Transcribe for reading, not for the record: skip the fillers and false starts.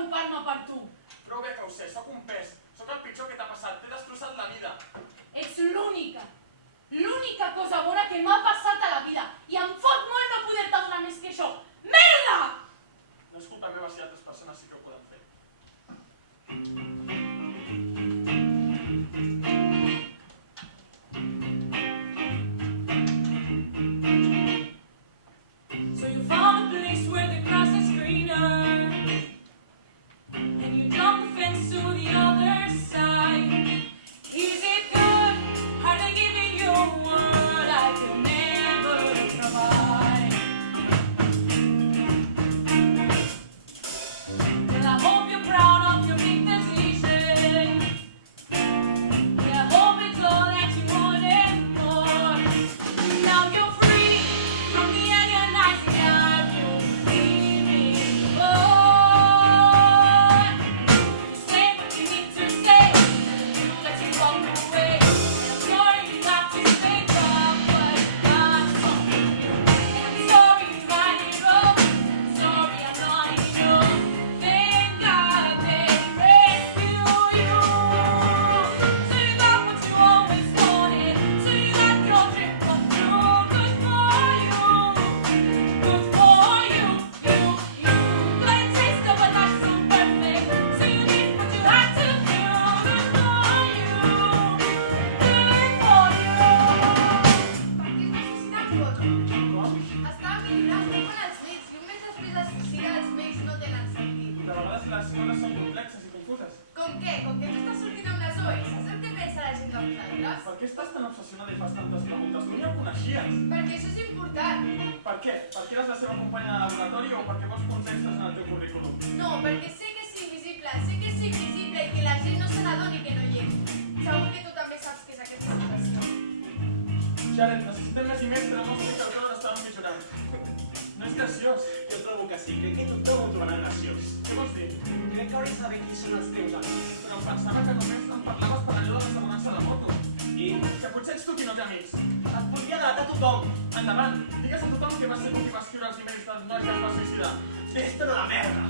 preocupar-me per tu. Prou bé que ho sé, sóc un pes. Sóc el pitjor que t'ha passat, t'he destrossat la vida. Ets l'única cosa bona que m'ha passat a la vida. I em fot molt no poder-te donar més que això. Merda! No és culpa meva si altres persones sí que ho poden fer. So you found a place where the grass is greener, and you jump the fence to the other side. Is it good? Are they giving you a word I could never provide? Well, I hope you're proud of your big decision. Yeah, I hope it's all that you wanted more. Now you're free from the agonizing life you've been before. Say what you need to say, let you walk away. I'm sorry you have to stay back, but not something new. And I'm sorry you right it wrong. I'm sorry I'm not enough. Thank God they rescue you. So you got what you always wanted. So you got your dream come true. Good for you. Good for you. You got a taste of a life so perfect. So you did what you had to do. Good for you. Good for you. Com? Estava millorant molt els nits i un mes després del suïcidi els mails no tenen sentit. De vegades les coses són complexes i confuses. Com què? Com que tu estàs sortint amb les OEs? Saps el que pensa la gent de vosaltres? Per què estàs tan obsessionada i fas tantes preguntes? Tu ja ho coneixies. Perquè això és important. Per què? Perquè eres la seva companya de laboratori o perquè vols punts extras en el teu currículum? No, perquè sé que és invisible i que la gent no se n'adoni que no hi és. Segur que tu també saps que és aquesta situació. Jared, necessitem més i més, però no sé que el cos està empitjorant. No és graciós. Jo trobo que sí, crec que tothom ho trobarà graciós. Què vols dir? Crec que hauries de saber qui són els teus amics. Però em pensava que només em parlaves per allò de l'assegurança de moto. I Que potser ets tu qui no té amics. et podria delatar tothom. Endavant, digues a tothom que va ser tu qui va escriure els emails del noi que es va suïcidar. Fes-te de la merda.